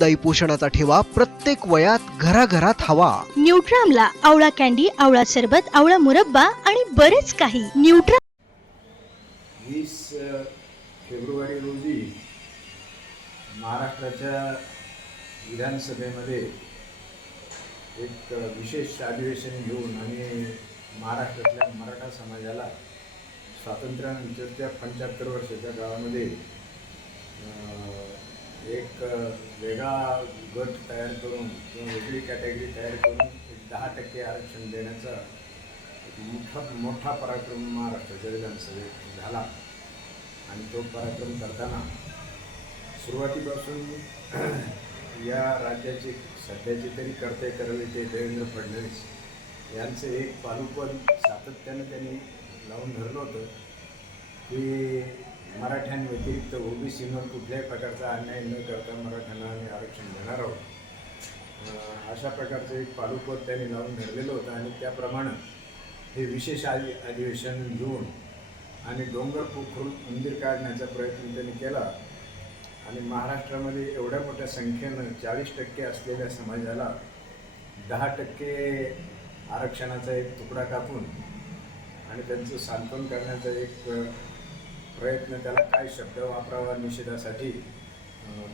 दाई पोषणाचा ठेवा प्रत्येक वयात घराघरात हवा. न्यूट्रामला आवळा कॅन्डी आवळा सरबत आवळा मुरब्बा आणि बरेच काही. न्यूट्रा वीस फेब्रुवारी रोजी महाराष्ट्राच्या विधानसभेमध्ये एक विशेष अधिवेशन घेऊन आणि महाराष्ट्रातल्या मराठा समाजाला स्वातंत्र्यानंतरच्या पंच्याहत्तर वर्षाच्या काळामध्ये एक वेगळा गट तयार करून किंवा वेगळी कॅटेगरी तयार करून एक दहा टक्के आरक्षण देण्याचा एक मोठा मोठा पराक्रम महाराष्ट्राच्या विधानसभेत झाला. आणि तो पराक्रम करताना सुरुवातीपासून या राज्याचे सध्याचे तरी करते देवेंद्र फडणवीस यांचं एक पालुपद सातत्यानं त्यांनी लावून धरलं होतं. की मराठ्यांव्यतिरिक्त ओबीसीवर कुठल्याही प्रकारचा अन्याय न करता मराठ्यांना आम्ही आरक्षण देणार आहोत. अशा प्रकारचं एक पालुपद त्यांनी लावून धरलेलं होतं आणि त्याप्रमाणे हे विशेष आदि अधिवेशन घेऊन आणि डोंगर पोखरून मंदिर काढण्याचा प्रयत्न त्यांनी केला. आणि महाराष्ट्रामध्ये एवढ्या मोठ्या संख्येनं चाळीस टक्के असलेल्या समाजाला दहा टक्के आरक्षणाचा एक तुकडा कापून आणि त्यांचं सांत्वन करण्याचा एक प्रयत्न त्याला काय शब्द वापरावा निषेधासाठी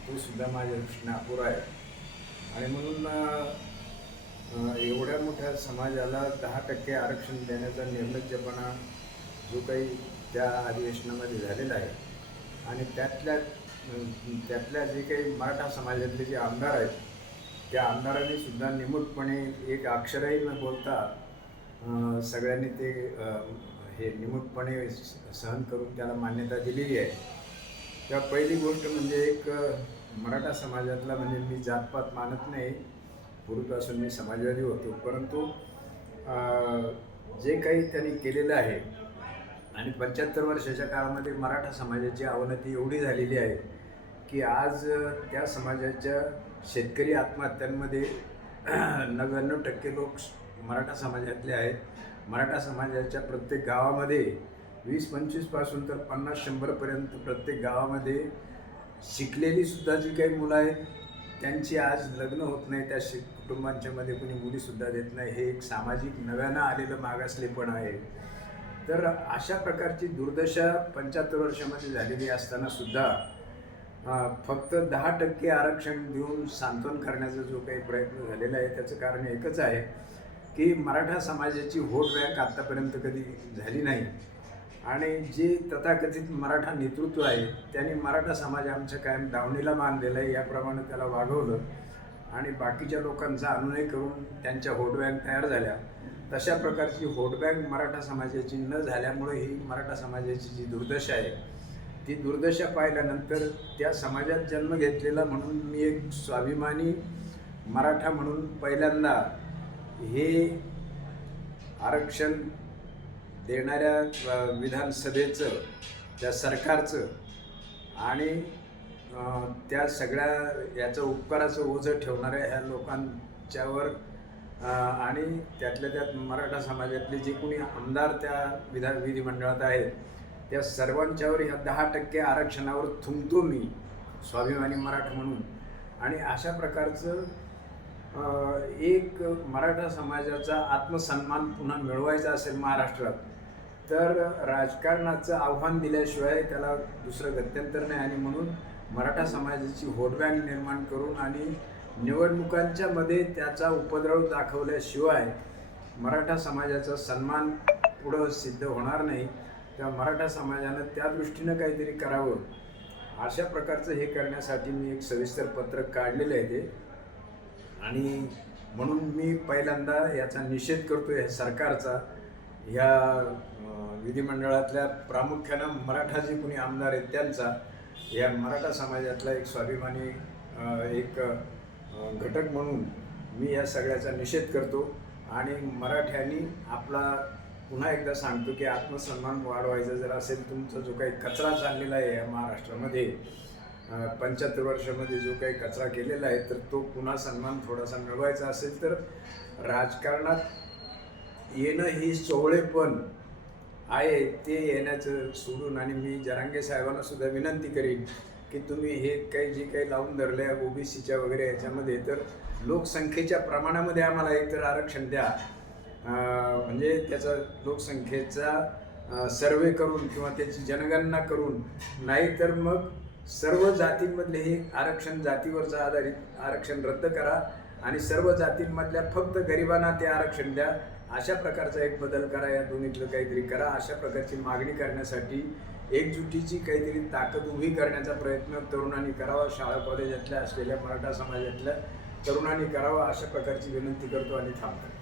तो सुद्धा माझ्या दृष्टीने अपुरा आहे. आणि म्हणून एवढ्या मोठ्या समाजाला दहा टक्के आरक्षण देण्याचा निर्लज्जपणा जो काही त्या अधिवेशनामध्ये झालेला आहे आणि त्यातल्या त्यातल्या जे काही मराठा समाजातले जे आमदार आहेत त्या आमदारांनी सुद्धा निमूटपणे एक अक्षरही न बोलता सगळ्यांनी ते हे निमूटपणे स- सहन करून त्याला मान्यता दिलेली आहे. त्या पहिली गोष्ट म्हणजे एक मराठा समाजातला म्हणजे मी जातपात मानत नाही. पूर्वीपासून मी समाजवादी होतो. परंतु जे काही त्यांनी केलेलं आहे आणि पंच्याहत्तर वर्षाच्या काळामध्ये मराठा समाजाची अवनती एवढी झालेली आहे की आज त्या समाजाच्या शेतकरी आत्महत्यांमध्ये नव्याण्णव टक्के लोक मराठा समाजातले आहेत. मराठा समाजाच्या प्रत्येक गावामध्ये वीस पंचवीसपासून तर पन्नास शंभरपर्यंत प्रत्येक गावामध्ये शिकलेली सुद्धा जी काही मुलं आहेत त्यांची आज लग्न होत नाही त्या शिक कुटुंबांच्यामध्ये कोणी मुलीसुद्धा देत नाही हे एक सामाजिक नव्यानं आलेलं मागासलेपण आहे. तर अशा प्रकारची दुर्दशा पंच्याहत्तर वर्षामध्ये झालेली असताना सुद्धा फक्त दहा टक्के आरक्षण देऊन सांत्वन करण्याचा जो काही प्रयत्न झालेला आहे त्याचं कारण एकच आहे की मराठा समाजाची व्होट बँक आत्तापर्यंत कधी झाली नाही. आणि जे तथाकथित मराठा नेतृत्व आहे त्यांनी मराठा समाज आमच्या कायम दावणीला बांधलेला आहे याप्रमाणे त्याला वागवलं. आणि बाकीच्या लोकांचा अनुनय करून त्यांच्या व्होट बँक तयार झाल्या. तशा प्रकारची व्होट बँक मराठा समाजाची न झाल्यामुळे ही मराठा समाजाची जी दुर्दशा आहे ती दुर्दशा पाहिल्यानंतर त्या समाजात जन्म घेतलेला म्हणून मी एक स्वाभिमानी मराठा म्हणून पहिल्यांदा हे आरक्षण देणाऱ्या विधानसभेचं त्या सरकारचं आणि त्या सगळ्या याचं उपकाराचं ओझं ठेवणाऱ्या ह्या लोकांच्यावर आणि त्यातल्या त्यात मराठा समाजातले जे कोणी आमदार त्या विधान विधिमंडळात आहेत त्या सर्वांच्यावर ह्या दहा टक्के आरक्षणावर थुंकतो मी स्वाभिमानी मराठा म्हणून. आणि अशा प्रकारचं एक मराठा समाजाचा आत्मसन्मान पुन्हा मिळवायचा असेल महाराष्ट्रात तर राजकारणाचं आव्हान दिल्याशिवाय त्याला दुसरं गत्यंतर नाही. आणि म्हणून मराठा समाजाची होटबँक निर्माण करून आणि निवडणुकांच्या मध्ये त्याचा उपद्रव दाखवल्याशिवाय मराठा समाजाचा सन्मान पुढं सिद्ध होणार नाही. त्या मराठा समाजानं त्या दृष्टीनं काहीतरी करावं. अशा प्रकारचं हे करण्यासाठी मी एक सविस्तर पत्रक काढलेलं आहे ते. आणि म्हणून मी पहिल्यांदा याचा निषेध करतो या सरकारचा. या विधिमंडळातल्या प्रामुख्यानं मराठा जे कोणी आमदार आहेत त्यांचा या मराठा समाजातला एक स्वाभिमानी एक घटक म्हणून मी या सगळ्याचा निषेध करतो. आणि मराठ्यांनी आपला पुन्हा एकदा सांगतो की आत्मसन्मान वाढवायचा जर असेल तुमचा जो काही कचरा चाललेला आहे या महाराष्ट्रामध्ये पंच्याहत्तर वर्षामध्ये जो काही कचरा केलेला आहे तर तो पुन्हा सन्मान थोडासा मिळवायचा असेल तर राजकारणात येणं ही सोहळेपण आहे ते येण्याचं सोडून आणि मी जरांगे साहेबांना सुद्धा विनंती करीन की तुम्ही हे काही जे काही लावून धरले ओबीसीच्या वगैरे याच्यामध्ये तर लोकसंख्येच्या प्रमाणामध्ये आम्हाला एकतर आरक्षण द्या. म्हणजे त्याचा लोकसंख्येचा सर्वे करून किंवा त्याची जनगणना करून नाही तर मग सर्व जातींमधले हे आरक्षण जातीवरचं आधारित आरक्षण रद्द करा आणि सर्व जातींमधल्या फक्त गरिबांना ते आरक्षण द्या. अशा प्रकारचा एक बदल करा. या दोन्हीतलं काहीतरी करा. अशा प्रकारची मागणी करण्यासाठी एकजुटीची काहीतरी ताकद उभी करण्याचा प्रयत्न तरुणांनी करावा. शाळा कॉलेजातल्या असलेल्या मराठा समाजातल्या तरुणांनी करावा. अशा प्रकारची विनंती करतो आणि थांबतो.